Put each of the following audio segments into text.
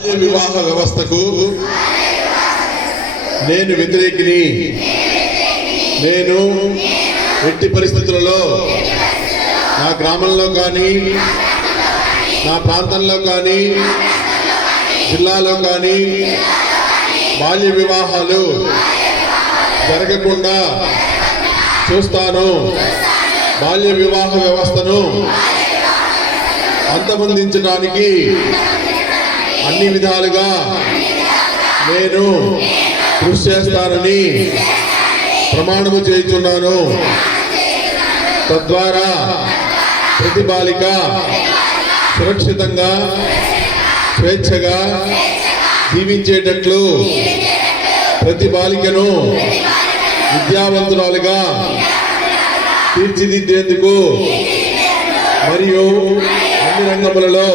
బాల్య వివాహ వ్యవస్థకు నేను వ్యతిరేకిని. నేను ఎట్టి పరిస్థితులలో నా గ్రామంలో కానీ, నా ప్రాంతంలో కానీ, జిల్లాలో కానీ బాల్య వివాహాలు జరగకుండా చూస్తాను. బాల్య వివాహ వ్యవస్థను అంతమొందించడానికి అన్ని విధాలుగా నేను కృషి చేస్తానని ప్రమాణము చేయుచున్నాను. తద్వారా ప్రతి బాలిక సురక్షితంగా స్వేచ్ఛగా జీవించేటట్లు ప్రతి బాలికను విద్యావంతురాలుగా తీర్చిదిద్దేందుకు మరియు అన్ని రంగములలో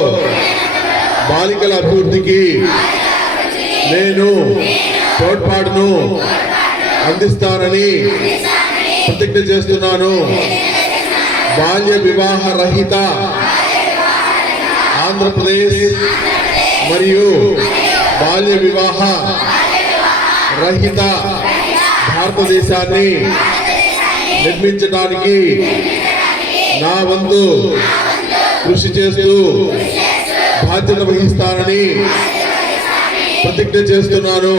బాలికల అభివృద్ధికి నేను తోడ్పాటును అందిస్తానని ప్రతిజ్ఞ చేస్తున్నాను. బాల్య వివాహ రహిత ఆంధ్రప్రదేశ్ మరియు బాల్య వివాహ రహిత భారతదేశాన్ని నిర్మించడానికి నా వంతు కృషి చేస్తూ బాధ్యత వహిస్తానని ప్రతిజ్ఞ చేస్తున్నాను.